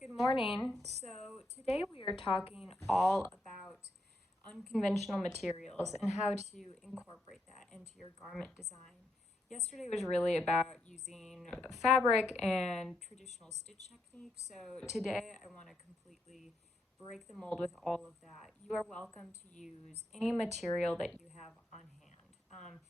Good morning. So, today we are talking all about unconventional materials and how to incorporate that into your garment design. Yesterday was really about using fabric and traditional stitch techniques. So, today I want to completely break the mold with all of that. You are welcome to use any material that you have on hand.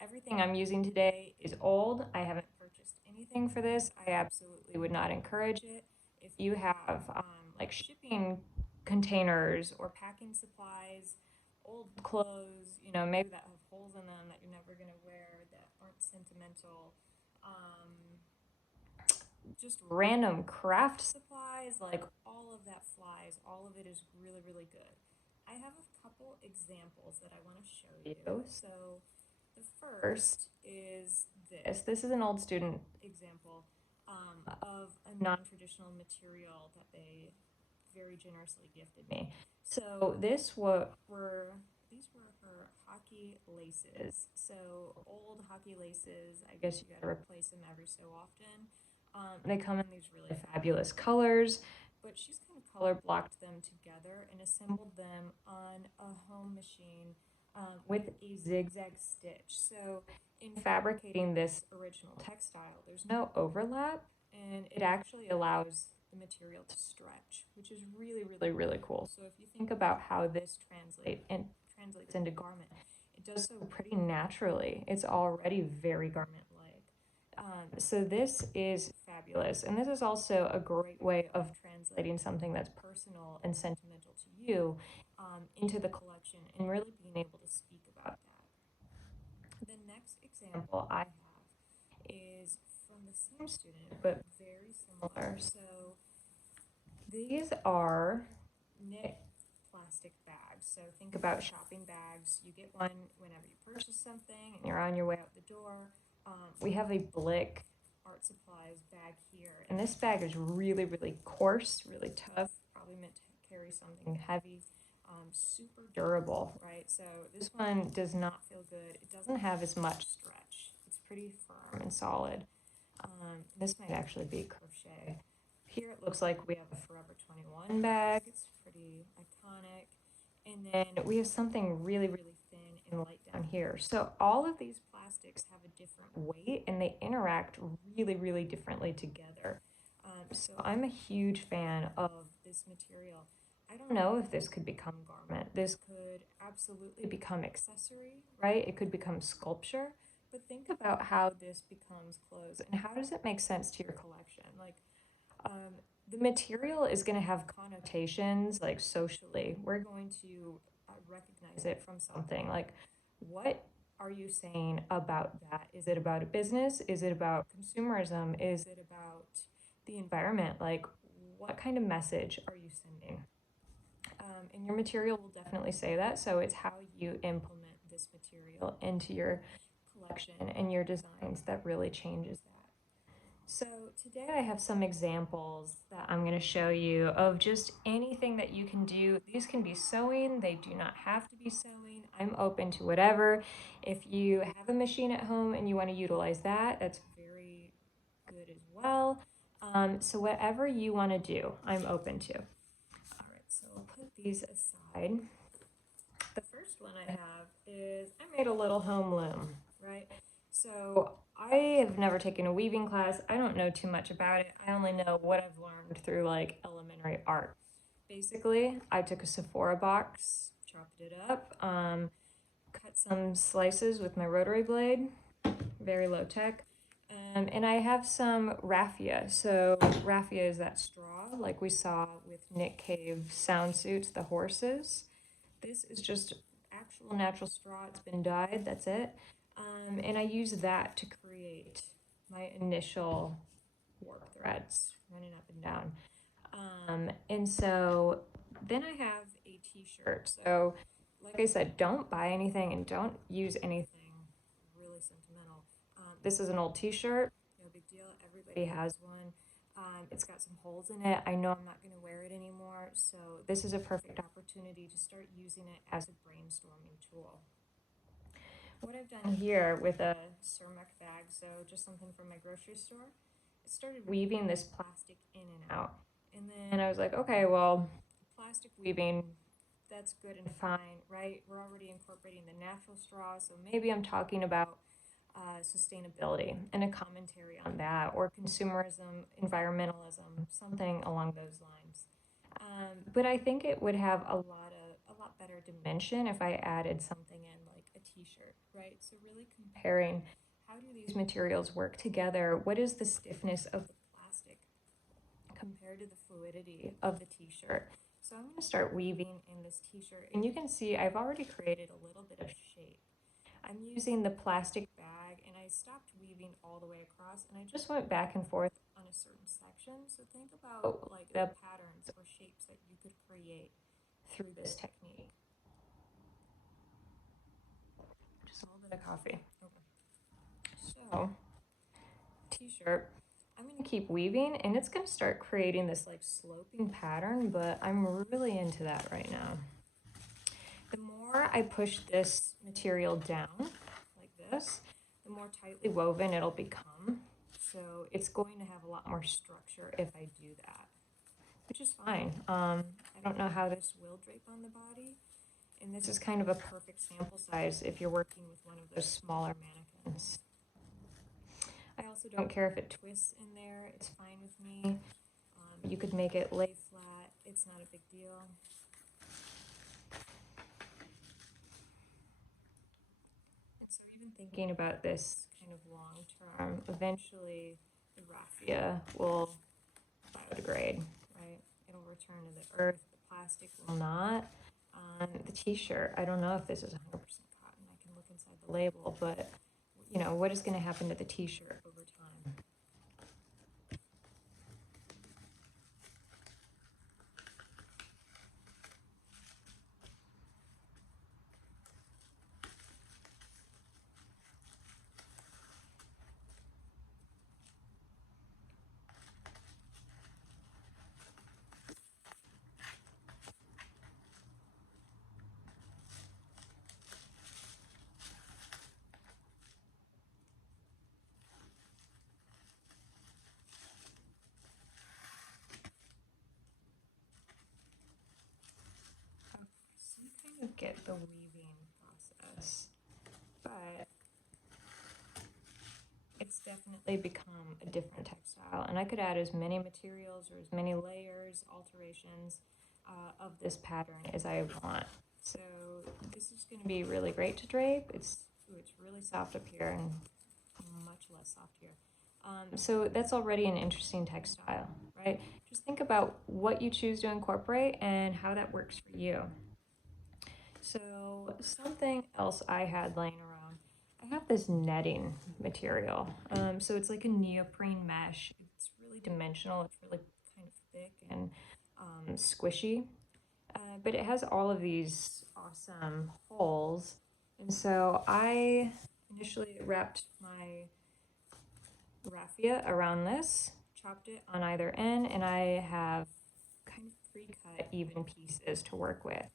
Everything I'm using today is old. I haven't purchased anything for this. I absolutely would not encourage it. If you have like shipping containers or packing supplies, old clothes, maybe that have holes in them that you're never going to wear, that aren't sentimental, just random craft supplies, like all of that flies, all of it is really, really good. I have a couple examples that I want to show you. So the first is this. This is an old student example of a non-traditional material that they very generously gifted me. So these were her hockey laces. So old hockey laces, I guess you got to replace them every so often. They come in these really fabulous colors, but she's kind of color blocked them together and assembled them on a home machine with a zigzag stitch. So in fabricating this original textile, there's no overlap, and it actually allows the material to stretch, which is really, really, really cool. So if you think about how this translates into garment, it does so pretty naturally. It's already very garment-like. So this is fabulous, and this is also a great way of translating something that's personal and sentimental to you into the collection and really being able to speak about that. The next example I have is from the same student, but very similar. So these are knit plastic bags. So think about shopping bags. You get one whenever you purchase something and you're on your way out the door. We have a Blick art supplies bag here, and this bag is really, really coarse, really tough, probably meant to carry something heavy. Super durable, right? So this one does not feel good. It doesn't have as much stretch. It's pretty firm and solid. This might actually be crochet. Here it looks like we have a Forever 21 bag. It's pretty iconic. And then we have something really, really thin and light down here. So all of these plastics have a different weight and they interact really, really differently together. So I'm a huge fan of this material. I don't know if this could become garment. This could absolutely become accessory, right? It could become sculpture. But think about how this becomes clothes and how does it make sense to your collection? Like, the material is going to have connotations like socially. We're going to recognize it from something. Like, what are you saying about that? Is it about a business? Is it about consumerism? Is it about the environment? Like, what kind of message are you sending? And your material will definitely say that. So it's how you implement this material into your collection and your designs that really changes that. So today I have some examples that I'm going to show you of just anything that you can do. These can be sewing, they do not have to be sewing. I'm open to whatever. If you have a machine at home and you want to utilize that, that's very good as well. So whatever you want to do, I'm open to. All right, so I'll put these aside. The first one I have is I made a little home loom, right? So I have never taken a weaving class. I don't know too much about it. I only know what I've learned through like elementary art. Basically, I took a Sephora box, chopped it up, cut some slices with my rotary blade, very low tech. And I have some raffia. So raffia is that straw like we saw with Nick Cave sound suits, the horses. This is just actual natural straw. It's been dyed, that's it. And I use that to create my initial warp threads running up and down. And so then I have a t-shirt. So like I said, don't buy anything and don't use anything really sentimental. This is an old t-shirt, no big deal. Everybody has one. It's got some holes in it. I know I'm not going to wear it anymore, so this is a perfect opportunity to start using it as a brainstorming tool. What I've done here with a Cermak bag, so just something from my grocery store, I started weaving this plastic in and out. And then I was like, okay, well, plastic weaving, that's good and fine, right? We're already incorporating the natural straw, so maybe I'm talking about sustainability and a commentary on that, or consumerism, environmentalism, something along those lines. But I think it would have a lot better dimension if I added something in like a t-shirt, right? So really comparing how do these materials work together? What is the stiffness of the plastic compared to the fluidity of the t-shirt? So I'm going to start weaving in this t-shirt, and you can see I've already created a little bit of shape. I'm using the plastic bag, and I stopped weaving all the way across, and I just went back and forth on a certain section. So think about like the patterns or shapes that you could create through this technique. Just a little bit of coffee. Okay. So, t-shirt. I'm going to keep weaving, and it's going to start creating this like sloping pattern, but I'm really into that right now. The more I push this material down like this, the more tightly woven it'll become. So it's going to have a lot more structure if I do that, which is fine. I don't know how this will drape on the body. And this is kind of a perfect sample size if you're working with one of those smaller mannequins. I also don't care if it twists in there. It's fine with me. You could make it lay flat. It's not a big deal. And so even thinking about this kind of long term, eventually the raffia will biodegrade, right? It'll return to the earth. The plastic will not. The t-shirt, I don't know if this is 100% cotton. I can look inside the label, but you know, what is going to happen to the t-shirt over time? So you kind of get the weaving process, but it's definitely become a different textile. And I could add as many materials or as many layers, alterations of this pattern as I want. So this is going to be really great to drape. It's really soft up here and much less soft here. So that's already an interesting textile, right? Just think about what you choose to incorporate and how that works for you. So something else I had laying around, I have this netting material. So it's like a neoprene mesh. It's really dimensional. It's really kind of thick and squishy. But it has all of these awesome holes. And so I initially wrapped my raffia around this, chopped it on either end, and I have kind of pre-cut even pieces to work with.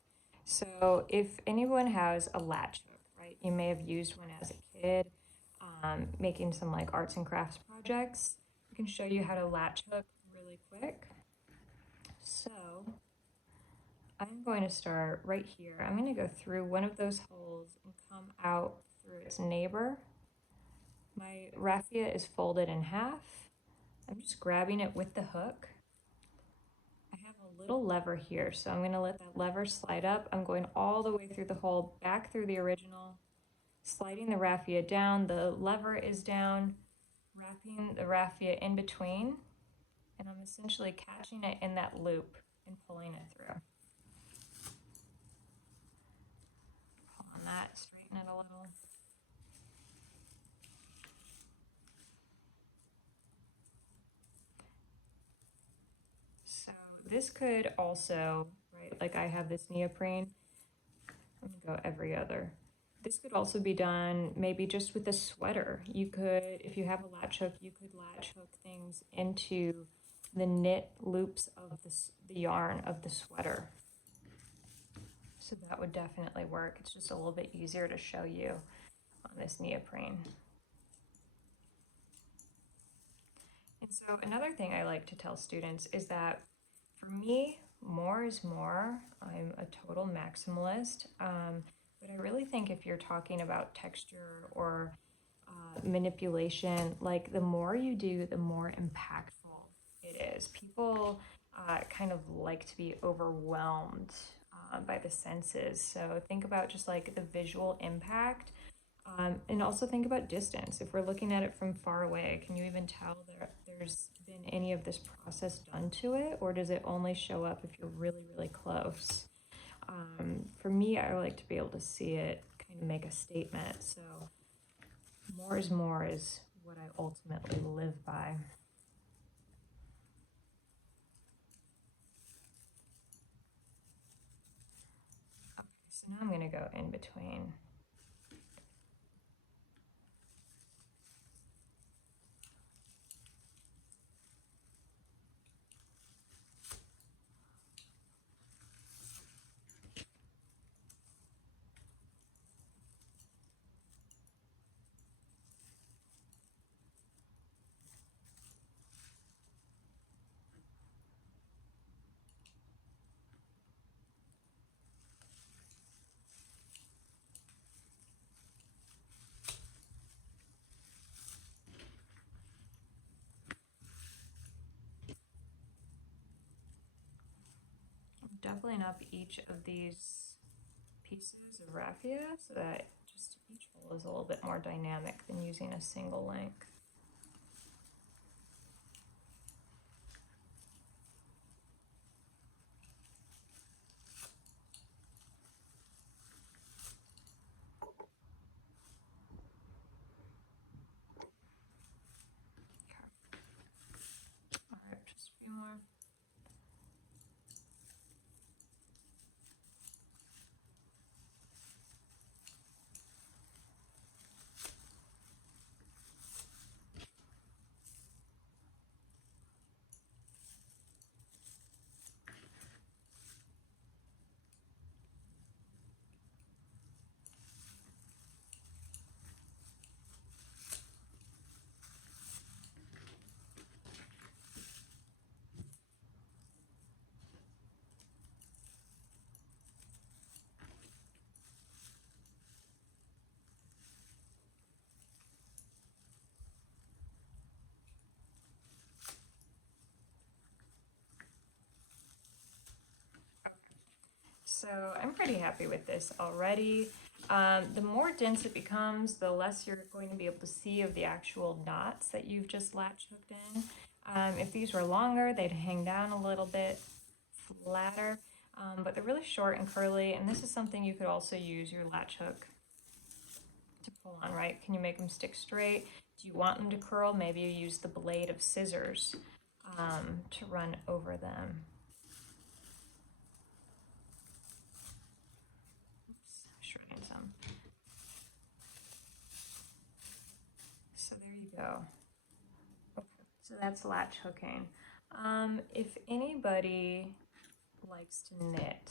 So if anyone has a latch hook, right, you may have used one as a kid, making some like arts and crafts projects, I can show you how to latch hook really quick. So I'm going to start right here. I'm going to go through one of those holes and come out through its neighbor. My raffia is folded in half. I'm just grabbing it with the hook. I have a little lever here, so I'm going to let that lever slide up. I'm going all the way through the hole, back through the original, sliding the raffia down. The lever is down, wrapping the raffia in between, and I'm essentially catching it in that loop and pulling it through. Pull on that, straighten it a little. So this could also, right, like I have this neoprene. I'm gonna go every other. This could also be done maybe just with a sweater. You could, if you have a latch hook, you could latch hook things into the knit loops of the yarn of the sweater. So that would definitely work. It's just a little bit easier to show you on this neoprene. And so another thing I like to tell students is that For me, more is more. I'm a total maximalist. But I really think if you're talking about texture or manipulation, like the more you do, the more impactful it is. People kind of like to be overwhelmed by the senses. So think about just like the visual impact. And also think about distance. If we're looking at it from far away, can you even tell there's been any of this process done to it? Or does it only show up if you're really, really close? For me, I like to be able to see it kind of make a statement. So more is what I ultimately live by. Okay, so now I'm going to go in between. I'm doubling up each of these pieces of raffia so that just each hole is a little bit more dynamic than using a single link. All right, just a few more. So I'm pretty happy with this already. The more dense it becomes, the less you're going to be able to see of the actual knots that you've just latch hooked in. If these were longer, they'd hang down a little bit flatter, but they're really short and curly, and this is something you could also use your latch hook to pull on, right? Can you make them stick straight? Do you want them to curl? Maybe you use the blade of scissors to run over them. Shredding some. So there you go. Okay, so that's latch hooking. If anybody likes to knit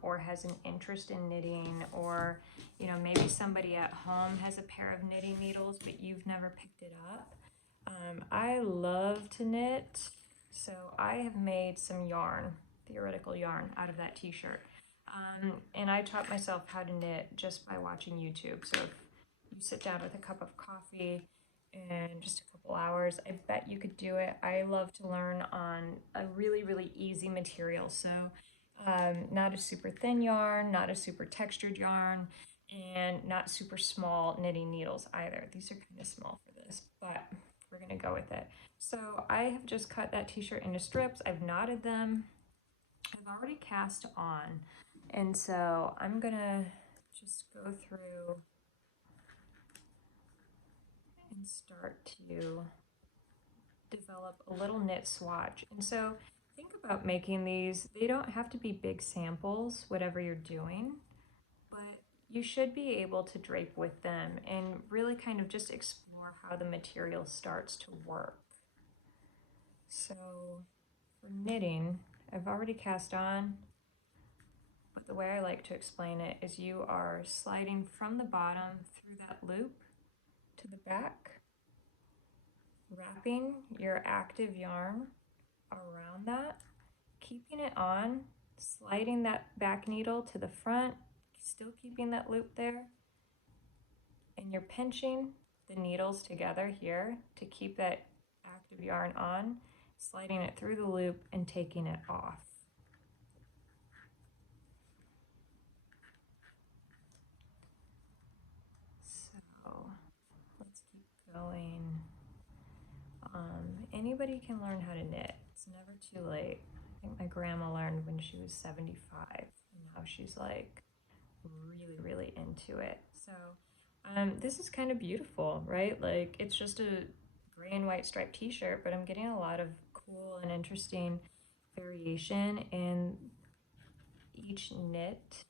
or has an interest in knitting, or maybe somebody at home has a pair of knitting needles but you've never picked it up, I love to knit, so I have made some yarn, theoretical yarn, out of that t-shirt. And I taught myself how to knit just by watching YouTube. So if you sit down with a cup of coffee and just a couple hours, I bet you could do it. I love to learn on a really, really easy material. So not a super thin yarn, not a super textured yarn, and not super small knitting needles either. These are kind of small for this, but we're gonna go with it. So I have just cut that t-shirt into strips. I've knotted them. I've already cast on. And so I'm gonna just go through and start to develop a little knit swatch. And so think about making these. They don't have to be big samples, whatever you're doing, but you should be able to drape with them and really kind of just explore how the material starts to work. So for knitting, I've already cast on, but the way I like to explain it is you are sliding from the bottom through that loop to the back, wrapping your active yarn around that, keeping it on, sliding that back needle to the front, still keeping that loop there, and you're pinching the needles together here to keep that active yarn on, sliding it through the loop and taking it off. So let's keep going. Anybody can learn how to knit. It's never too late. I think my grandma learned when she was 75, and now she's like really, really into it. So this is kind of beautiful, right? Like it's just a gray and white striped t-shirt, but I'm getting a lot of cool and interesting variation in each knit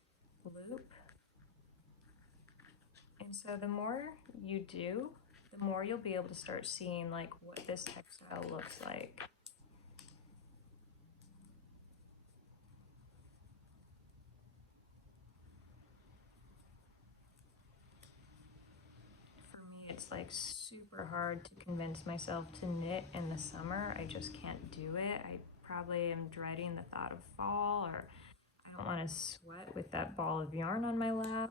loop. And so the more you do, the more you'll be able to start seeing like what this textile looks like. For me, it's like super hard to convince myself to knit in the summer. I just can't do it. I probably am dreading the thought of fall, or I don't want to sweat with that ball of yarn on my lap,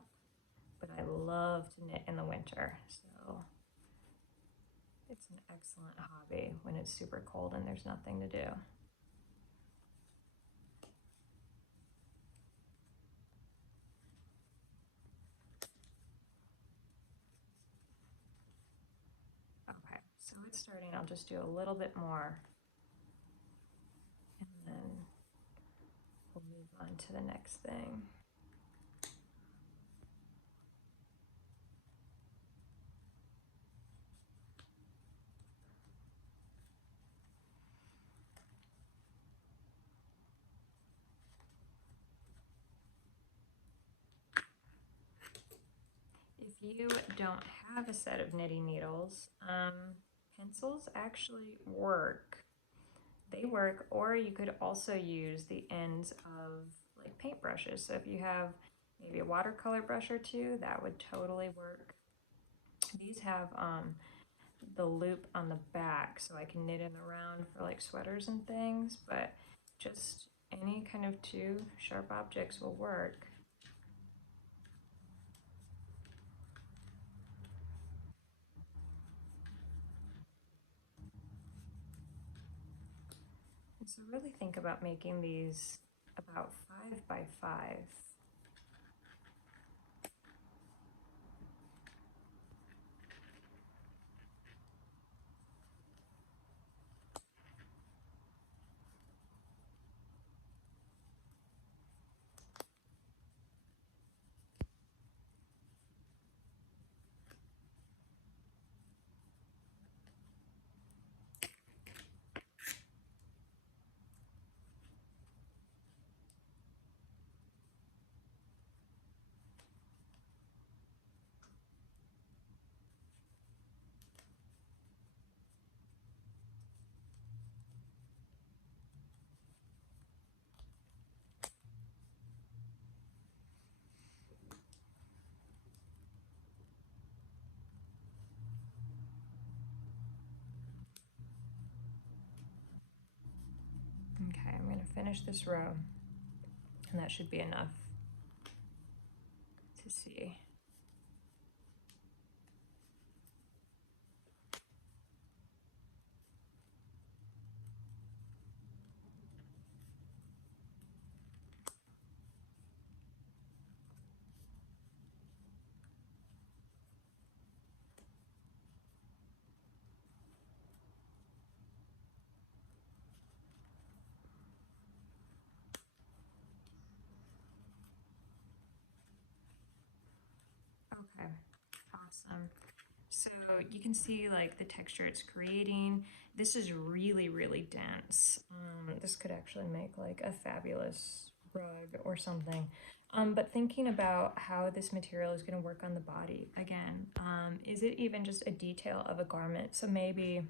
but I love to knit in the winter. So it's an excellent hobby when it's super cold and there's nothing to do. Okay, so it's starting. I'll just do a little bit more, and then we'll move on to the next thing. If you don't have a set of knitting needles, pencils actually work. They work, or you could also use the ends of like paintbrushes. So if you have maybe a watercolor brush or two, that would totally work. These have the loop on the back, so I can knit in around for like sweaters and things, but just any kind of two sharp objects will work. And so really think about making these about 5 by 5. Okay, I'm going to finish this row, and that should be enough to see. Okay, awesome. So you can see like the texture it's creating. This is really, really dense. This could actually make like a fabulous rug or something. But thinking about how this material is going to work on the body again, is it even just a detail of a garment? So maybe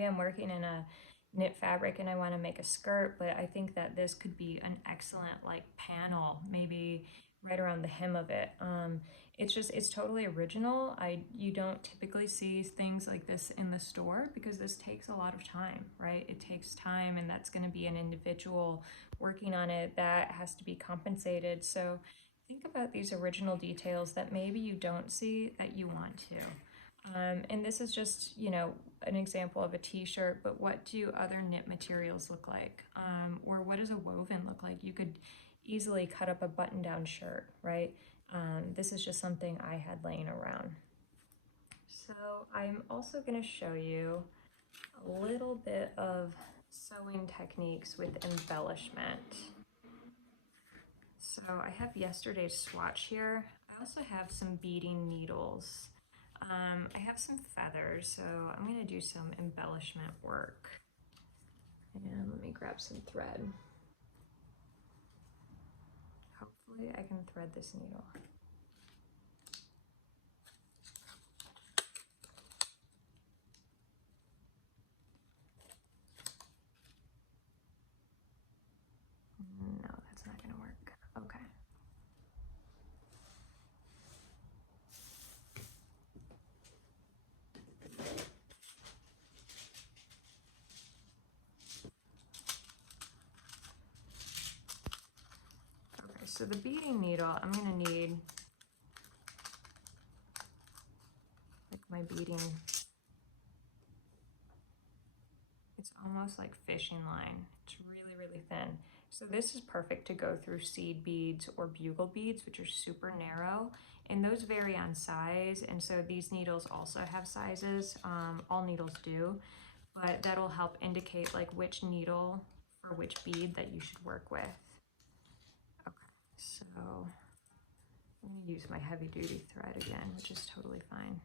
I'm working in a knit fabric and I want to make a skirt, but I think that this could be an excellent like panel, maybe right around the hem of it. It's totally original. You don't typically see things like this in the store because this takes a lot of time, right? It takes time, and that's going to be an individual working on it that has to be compensated. So think about these original details that maybe you don't see that you want to. And this is just, an example of a t-shirt, but what do other knit materials look like? Or what does a woven look like? You could easily cut up a button-down shirt, right? This is just something I had laying around. So I'm also going to show you a little bit of sewing techniques with embellishment. So I have yesterday's swatch here. I also have some beading needles. I have some feathers, so I'm going to do some embellishment work. And let me grab some thread. Hopefully I can thread this needle. No, that's not going to work. Okay. Okay, so the beading needle, I'm going to need like my beading. It's almost like fishing line. It's really, really thin. So this is perfect to go through seed beads or bugle beads, which are super narrow, and those vary on size. And so these needles also have sizes. All needles do, but that'll help indicate like which needle for which bead that you should work with. Okay, so I'm gonna use my heavy duty thread again, which is totally fine.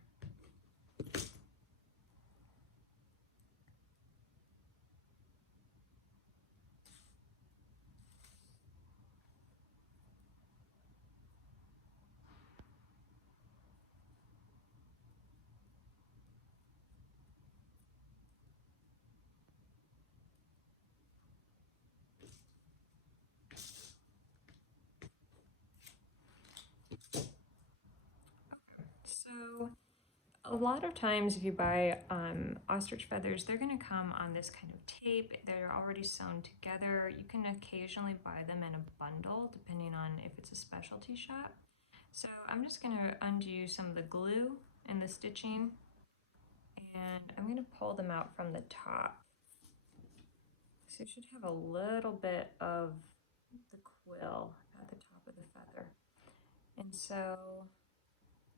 So a lot of times if you buy ostrich feathers, they're going to come on this kind of tape. They're already sewn together. You can occasionally buy them in a bundle depending on if it's a specialty shop. So I'm just going to undo some of the glue and the stitching, and I'm going to pull them out from the top. So you should have a little bit of the quill at the top of the feather. And so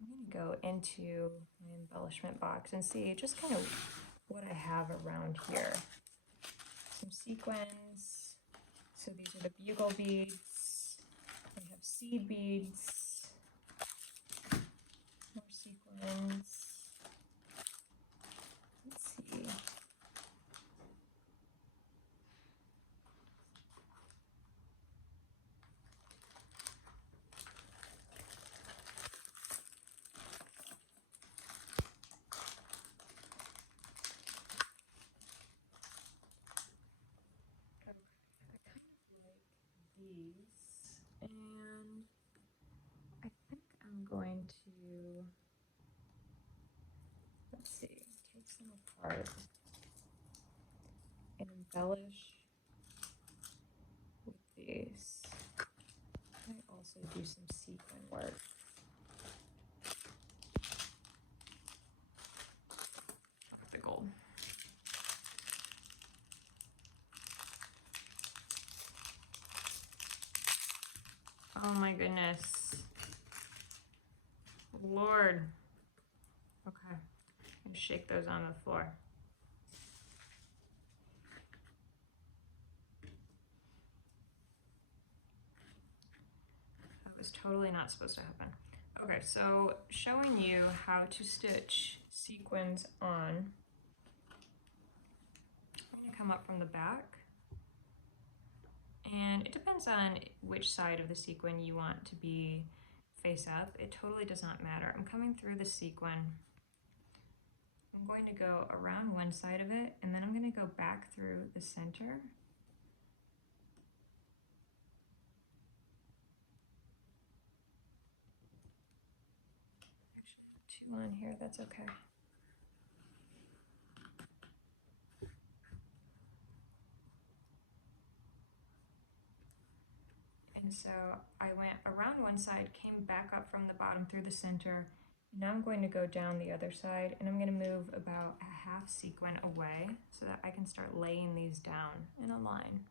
I'm going to go into my embellishment box and see just kind of what I have around here. Some sequins. So these are the bugle beads. I have seed beads. More sequins. Let's see. These, and I think I'm going to, let's see, take some apart and embellish with these. I might also do some sequin work. The gold. Oh my goodness. Lord. Okay. I'm gonna shake those on the floor. That was totally not supposed to happen. Okay, so showing you how to stitch sequins on. I'm gonna come up from the back. And it depends on which side of the sequin you want to be face up. It totally does not matter. I'm coming through the sequin. I'm going to go around one side of it, and then I'm going to go back through the center. too on here, that's okay. And so I went around one side, came back up from the bottom through the center. Now I'm going to go down the other side, and I'm going to move about a half sequin away so that I can start laying these down in a line.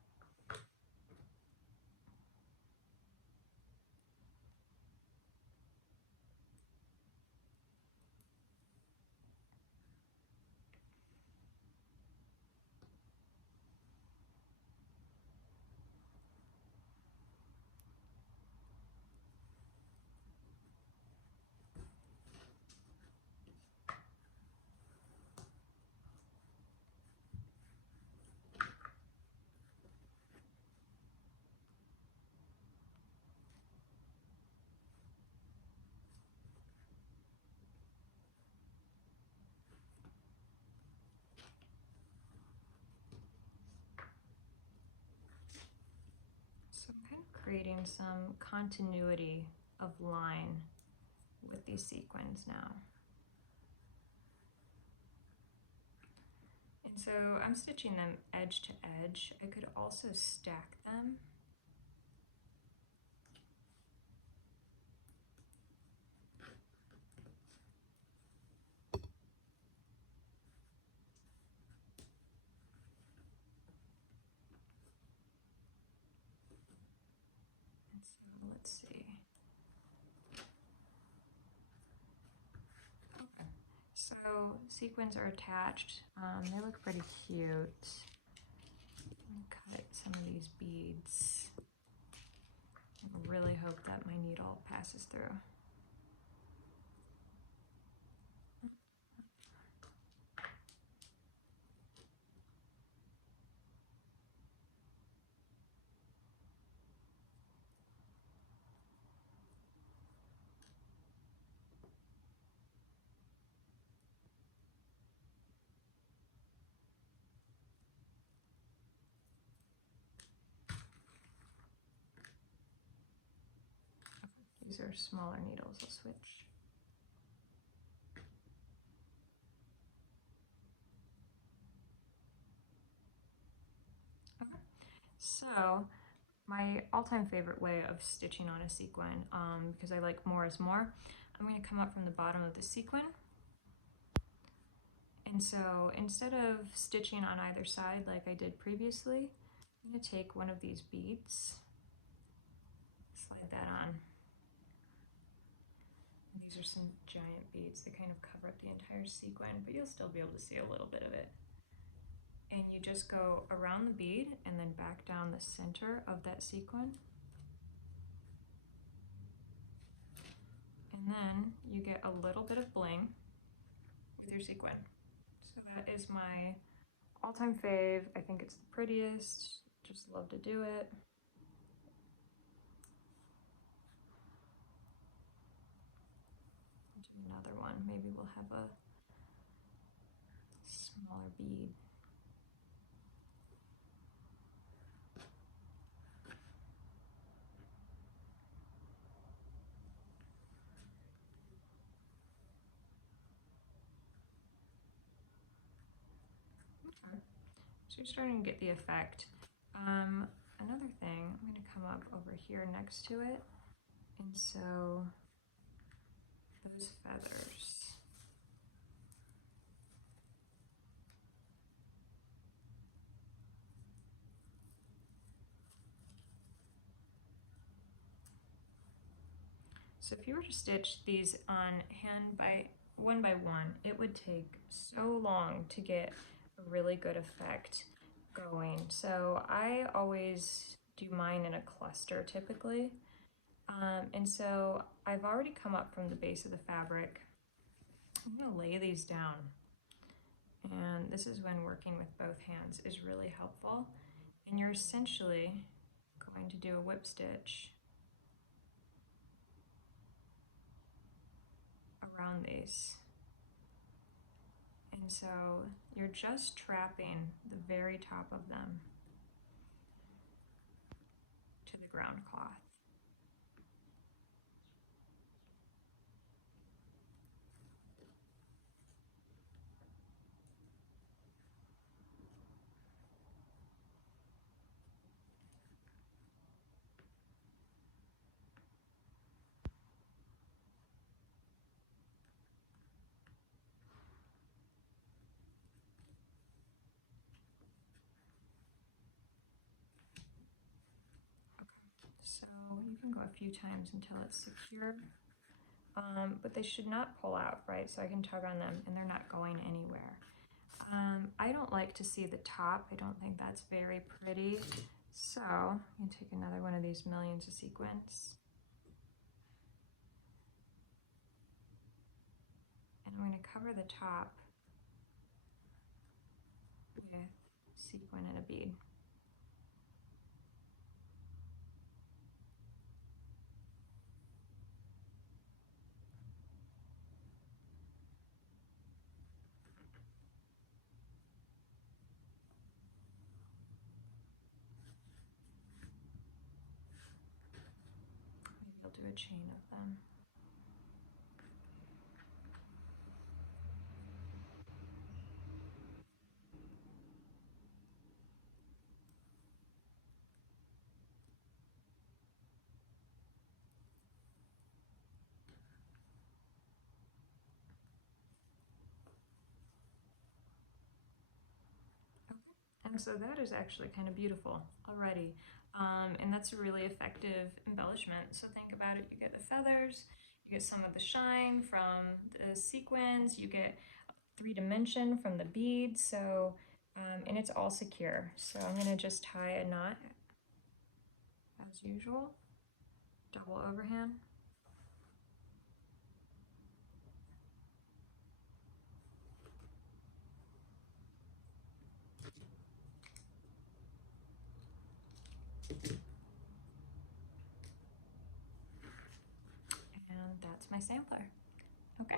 So I'm kind of creating some continuity of line with these sequins now. And so I'm stitching them edge to edge. I could also stack them. And so let's see. Okay. So sequins are attached. They look pretty cute. Cut some of these beads. I really hope that my needle passes through. These are smaller needles, I'll switch. Okay. So my all-time favorite way of stitching on a sequin, because I like more is more, I'm going to come up from the bottom of the sequin. And so instead of stitching on either side like I did previously, I'm going to take one of these beads, slide that on. And these are some giant beads. They kind of cover up the entire sequin, but you'll still be able to see a little bit of it. And you just go around the bead and then back down the center of that sequin. And then you get a little bit of bling with your sequin. So that is my all-time fave. I think it's the prettiest. Just love to do it. Do another one. Maybe we'll have a smaller bead. Okay. So you're starting to get the effect. Another thing, I'm going to come up over here next to it. And so those feathers. So if you were to stitch these on hand by one, it would take so long to get a really good effect going. So I always do mine in a cluster typically. And so I've already come up from the base of the fabric. I'm going to lay these down. And this is when working with both hands is really helpful. And you're essentially going to do a whip stitch around these. And so you're just trapping the very top of them to the ground cloth. can go a few times until it's secure. But they should not pull out, right? So I can tug on them and they're not going anywhere. I don't like to see the top. I don't think that's very pretty. So I'm going to take another one of these millions of sequins. And I'm going to cover the top with sequin and a bead. Maybe I'll do a chain of them. And so that is actually kind of beautiful already. And that's a really effective embellishment. So think about it, you get the feathers, you get some of the shine from the sequins, you get 3-dimension from the beads, so, and it's all secure. So I'm gonna just tie a knot as usual, double overhand. And that's my sampler. Okay.